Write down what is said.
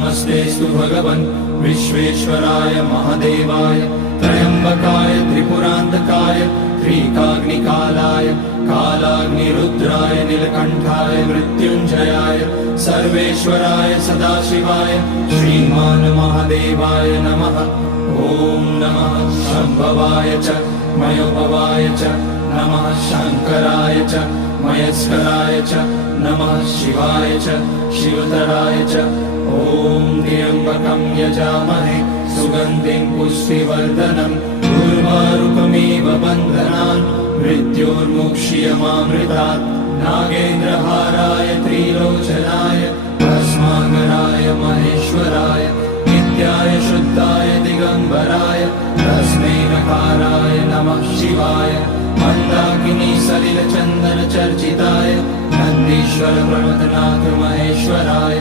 नमस्तेस्तु भगवन् विश्वेश्वराय महादेवाय त्र्यम्बकाय त्रिपुरान्तकाय त्रिकाग्निकालाय कालाग्निरुद्राय नीलकण्ठाय मृत्युञ्जयाय सर्वेश्वराय सदाशिवाय श्रीमान् महादेवाय नमः। ॐ नमः शम्भवाय च मयोभवाय च नमः शङ्कराय च मयस्कराय च नमः शिवाय च शिवतराय च। ॐ त्र्यम्बकं यजामहे सुगन्धिं पुष्टिवर्धनम् उर्वारुकमिव बन्धनान् मृत्योर्मुक्ष्यमामृतात्। नागेन्द्रहाराय त्रिलोचनाय भस्माकराय महेश्वराय नित्याय शुद्धाय दिगम्बराय तस्मै नकाराय नमः शिवाय। मन्दाकिनी सलिलचन्दन चर्चिताय नन्दीश्वर प्रणतनाथ महेश्वराय